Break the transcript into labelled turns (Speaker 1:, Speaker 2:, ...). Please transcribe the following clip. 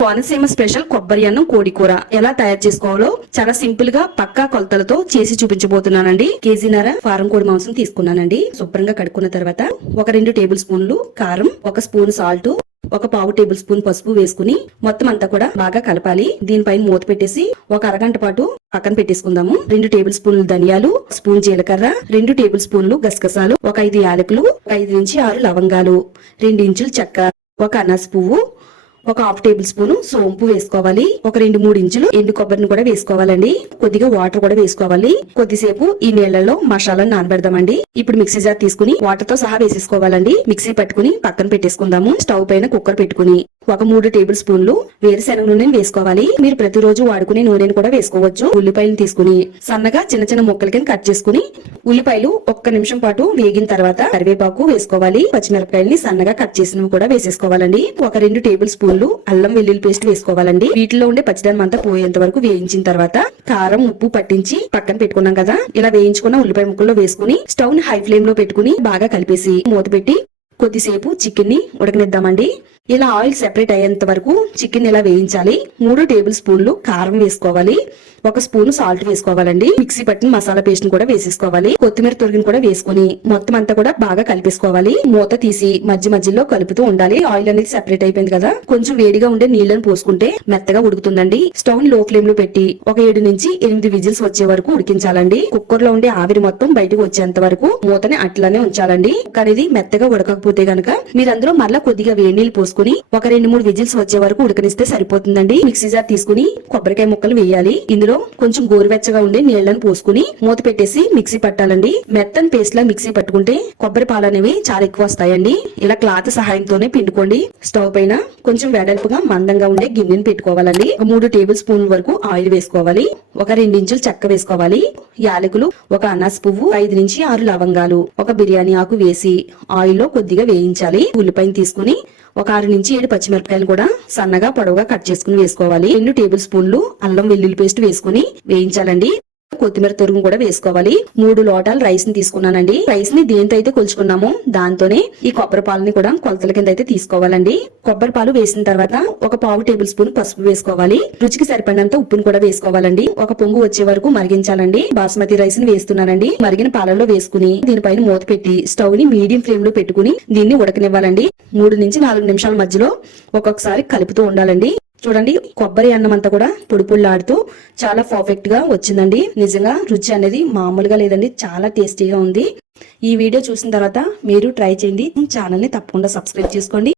Speaker 1: Konaseema special కొబ్బరి అన్నం కోడి కూర ఎలా తయారు చేసుకోవాలో చాలా సింపుల్గా పక్కా కొలతలతో చేసి చూపించబోతున్నానండి. కేజీన్నర ఫారం కోడి మాంసం తీసుకున్నానండి. శుభ్రంగా కడుక్కున్న తర్వాత ఒక రెండు టేబుల్ స్పూన్లు కారం ఒక స్పూన్ సాల్ట్ ఒక పావు టేబుల్ స్పూన్ పసుపు వేసుకుని మొత్తం అంతా కూడా బాగా కలపాలి. దీనిపైన మూత పెట్టేసి ఒక అరగంట పాటు పక్కన పెట్టేసుకుందాము. రెండు టేబుల్ స్పూన్లు ధనియాలు స్పూన్ జీలకర్ర రెండు టేబుల్ స్పూన్లు గసగసాలు ఒక ఐదు యాలకులు ఒక ఐదు నుంచి ఆరు లవంగాలు రెండు ఇంచులు చెక్క ఒక అనాస పువ్వు ఒక హాఫ్ టేబుల్ స్పూన్ సోంపు వేసుకోవాలి. ఒక రెండు మూడు ఇంచులు ఎండు కొబ్బరిని కూడా వేసుకోవాలండి. కొద్దిగా వాటర్ కూడా వేసుకోవాలి. కొద్దిసేపు ఈ నీళ్ళలో మసాలాను నానబెడదామండి. ఇప్పుడు మిక్సీ జార్ తీసుకుని వాటర్తో సహా వేసేసుకోవాలండి. మిక్సీ పట్టుకుని పక్కన పెట్టేసుకుందాము. స్టవ్ పైన కుక్కర్ పెట్టుకుని. ఒక మూడు టేబుల్ స్పూన్లు వేరుశెనగ నూనెని వేసుకోవాలి. మీరు ప్రతిరోజు వాడుకునే నూనెని కూడా వేసుకోవచ్చు. ఉల్లిపాయలు తీసుకుని సన్నగా చిన్న చిన్న ముక్కల కింద కట్ చేసుకుని ఉల్లిపాయలు ఒక్క నిమిషం పాటు వేగిన తర్వాత కరివేపాకు వేసుకోవాలి. పచ్చిమిరపకాయల్ని సన్నగా కట్ చేసినవి కూడా వేసేసుకోవాలండి. ఒక రెండు టేబుల్ స్పూన్లు అల్లం వెల్లుల్లి పేస్ట్ వేసుకోవాలండి. వీటిలో ఉండే పచ్చిదనం అంతా పోయేంత వరకు వేయించిన తర్వాత కారం ఉప్పు పట్టించి పక్కన పెట్టుకున్నాం కదా ఇలా వేయించుకున్న ఉల్లిపాయ ముక్కల్లో వేసుకుని స్టవ్ని హై ఫ్లేమ్లో పెట్టుకుని బాగా కలిపేసి మూత పెట్టి కొద్దిసేపు చికెన్ని ఉడకనిద్దామండి. ఇలా ఆయిల్ సెపరేట్ అయ్యేంత వరకు చికెన్ ఇలా వేయించాలి? మూడు టేబుల్ స్పూన్లు కారం వేసుకోవాలి. ఒక స్పూన్ సాల్ట్ వేసుకోవాలండి. మిక్సీ పట్టిన మసాలా పేస్ట్ని కూడా వేసేసుకోవాలి. కొత్తిమీర తొరిగిని కూడా వేసుకుని మొత్తం అంతా కూడా బాగా కలిపేసుకోవాలి. మూత తీసి మధ్య మధ్యలో కలుపుతూ ఉండాలి. ఆయిల్ అనేది సెపరేట్ అయిపోయింది కదా. కొంచెం వేడిగా ఉండే నీళ్ళని పోసుకుంటే మెత్తగా ఉడుకుతుందండి. స్టవ్లో ఫ్లేమ్లో పెట్టి ఒక ఏడు నుంచి ఎనిమిది విజిల్స్ వచ్చే వరకు ఉడికించాలండి. కుక్కర్లో ఉండే ఆవిరి మొత్తం బయటకు వచ్చేంత వరకు మూతని అట్లానే ఉంచాలండి. కానీ అనేది మెత్తగా ఉడకకపోతే గనక మీరు అందులో మరలా కొద్దిగా వేడి నీళ్ళు పోసుకుని ఒక రెండు మూడు విజిల్స్ వచ్చే వరకు ఉడకనిస్తే సరిపోతుందండి. మిక్సీ జార్ తీసుకుని కొబ్బరికాయ ముక్కలు వేయాలి. ఇందులో కొంచెం గోరువెచ్చగా ఉండే నీళ్ళను పోసుకుని మూత పెట్టేసి మిక్సీ పట్టాలండి. మెత్తని పేస్ట్ లా మిక్సీ పట్టుకుంటే కొబ్బరి పాలు అనేవి చాలా ఎక్కువ వస్తాయండి. ఇలా క్లాత్ సహాయంతోనే పిండుకోండి. స్టవ్ పైన కొంచెం వెడల్పుగా మందంగా ఉండే గిన్నెని పెట్టుకోవాలండి. మూడు టేబుల్ స్పూన్ వరకు ఆయిల్ వేసుకోవాలి. ఒక రెండించులు చెక్క వేసుకోవాలి. యాలకులు ఒక అనాస్ పువ్వు ఐదు నుంచి ఆరు లవంగాలు ఒక బిర్యానీ ఆకు వేసి ఆయిల్లో కొద్దిగా వేయించాలి. ఉల్లిపాయను తీసుకుని ఒక ఆరు నుంచి ఏడు పచ్చిమిరపకాయలు కూడా సన్నగా పొడవుగా కట్ చేసుకుని వేసుకోవాలి. రెండు టేబుల్ స్పూన్లు అల్లం వెల్లుల్లి పేస్ట్ వేసుకుని వేయించాలండి. కొత్తిమీర తురుము కూడా వేసుకోవాలి. మూడు లోటాలు రైస్ని తీసుకున్నానండి. రైస్ని దేంతో అయితే కొలుచుకున్నామో దాంతోనే ఈ కొబ్బరి పాలని కూడా కొలతల కింద అయితే తీసుకోవాలండి. కొబ్బరి పాలు వేసిన తర్వాత ఒక పావు టేబుల్ స్పూన్ పసుపు వేసుకోవాలి. రుచికి సరిపడినంత ఉప్పును కూడా వేసుకోవాలండి. ఒక పొంగు వచ్చే వరకు మరిగించాలండి. బాస్మతి రైస్ని వేస్తున్నానండి. మరిగిన పాలలో వేసుకుని దీనిపైన మూత పెట్టి స్టవ్ని మీడియం ఫ్లేమ్లో పెట్టుకుని దీన్ని ఉడకనివ్వాలండి. మూడు నుంచి నాలుగు నిమిషాల మధ్యలో ఒక్కొక్కసారి కలుపుతూ ఉండాలండి. చూడండి కొబ్బరి అన్నం అంతా కూడా పొడి చాలా పర్ఫెక్ట్గా వచ్చిందండి. నిజంగా రుచి అనేది మామూలుగా లేదండి చాలా టేస్టీగా ఉంది. ఈ వీడియో చూసిన తర్వాత మీరు ట్రై చేయండి. ఛానల్ని తప్పకుండా సబ్స్క్రైబ్ చేసుకోండి.